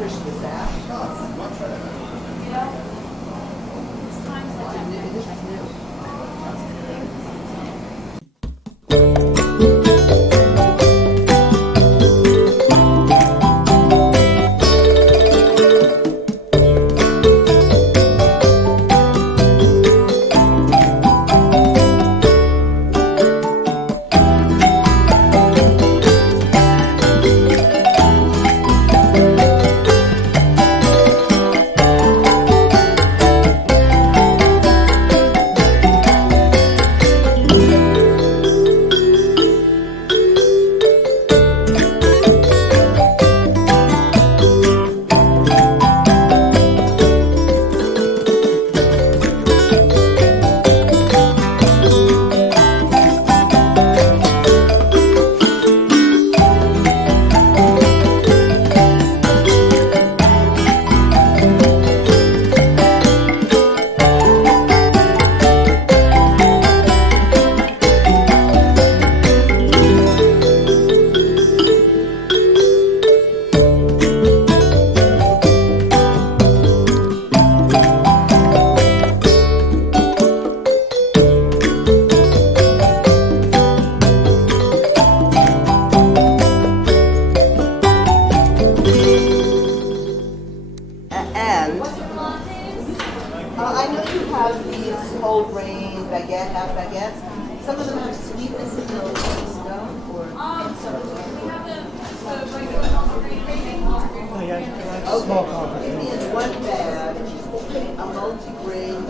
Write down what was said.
push this out. I know you have these whole grain baguette, half baguettes. Some of them have sweetness in those, no? Or some of them. We have the regular whole grain baking. Oh yeah, small coffee. In one bag, a multi-grain